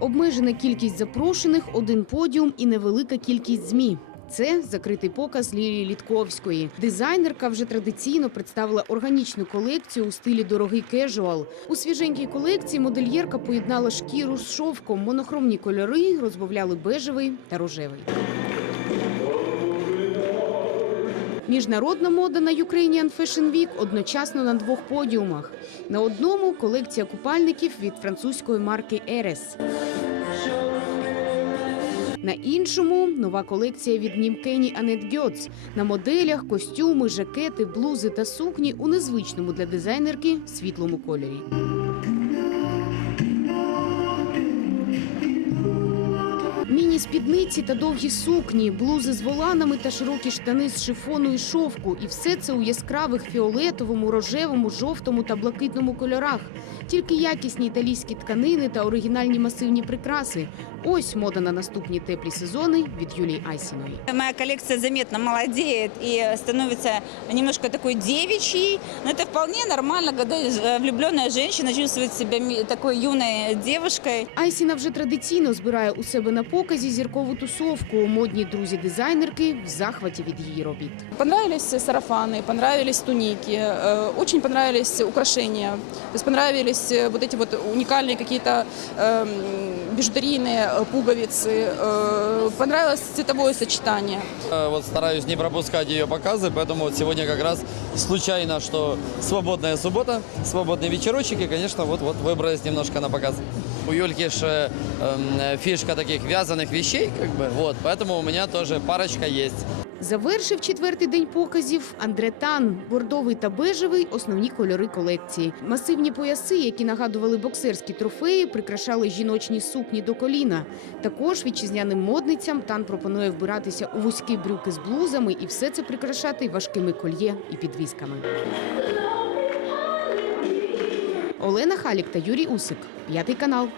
Обмежена кількість запрошених, один подіум і невелика кількість змі. Це закритий показ Лілії Літковської. Дизайнерка вже традиційно представила органічну колекцію у стилі дорогий кежуал. У свіженькій колекції модельєрка поєднала шкіру з шовком, монохромні кольори розбавляли бежевий та рожевий. Міжнародна мода на Ukrainian Fashion Week одночасно на двох подіумах. На одному колекція купальників від французької марки Ерес. На іншому нова колекція від німкені Анет Гьоц. На моделях костюми, жакети, блузи та сукні у незвичному для дизайнерки світлому кольорі. Міні-спідниці та довгі сукні, блузи з воланами та широкі штани з шифону і шовку. І все це у яскравих фіолетовому, рожевому, жовтому та блакитному кольорах. Тільки якісні італійські тканини та оригінальні масивні прикраси. Ось мода на наступні теплі сезони від Юлії Айсіної. Моя коллекция заметно молодеет и становится немножко такой девичьей. Но это вполне нормально, когда э, влюбленная женщина чувствует себя ми- такой юной девушкой. Айсіна вже традиційно збирає у себе на показі зіркову тусовку. Модні друзі дизайнерки в захваті від її робіт. Понравились сарафаны, понравились туники, э, очень понравились украшения, то есть понравились э, вот эти вот уникальные какие-то эм, бижутерийные э, пуговицы, э, понравилось цветовое сочетание. Э, Вот стараюсь не пропускать ее показы, поэтому вот сегодня как раз случайно, что свободная суббота, свободный вечерочек, и, конечно, вот-вот выбрались немножко на показ. У Юльки ж э, эм, фишка таких вязаных вещей, как бы, вот, поэтому у меня тоже парочка есть. Завершив четвертий день показів Андретан. Бордовий та бежевий – основні кольори колекції. Масивні пояси, які нагадували боксерські трофеї, прикрашали жіночні сукні до коліна. Також вітчизняним модницям Тан пропонує вбиратися у вузькі брюки з блузами і все це прикрашати важкими кольє і підвісками. Олена Халік та Юрій Усик. П'ятий канал.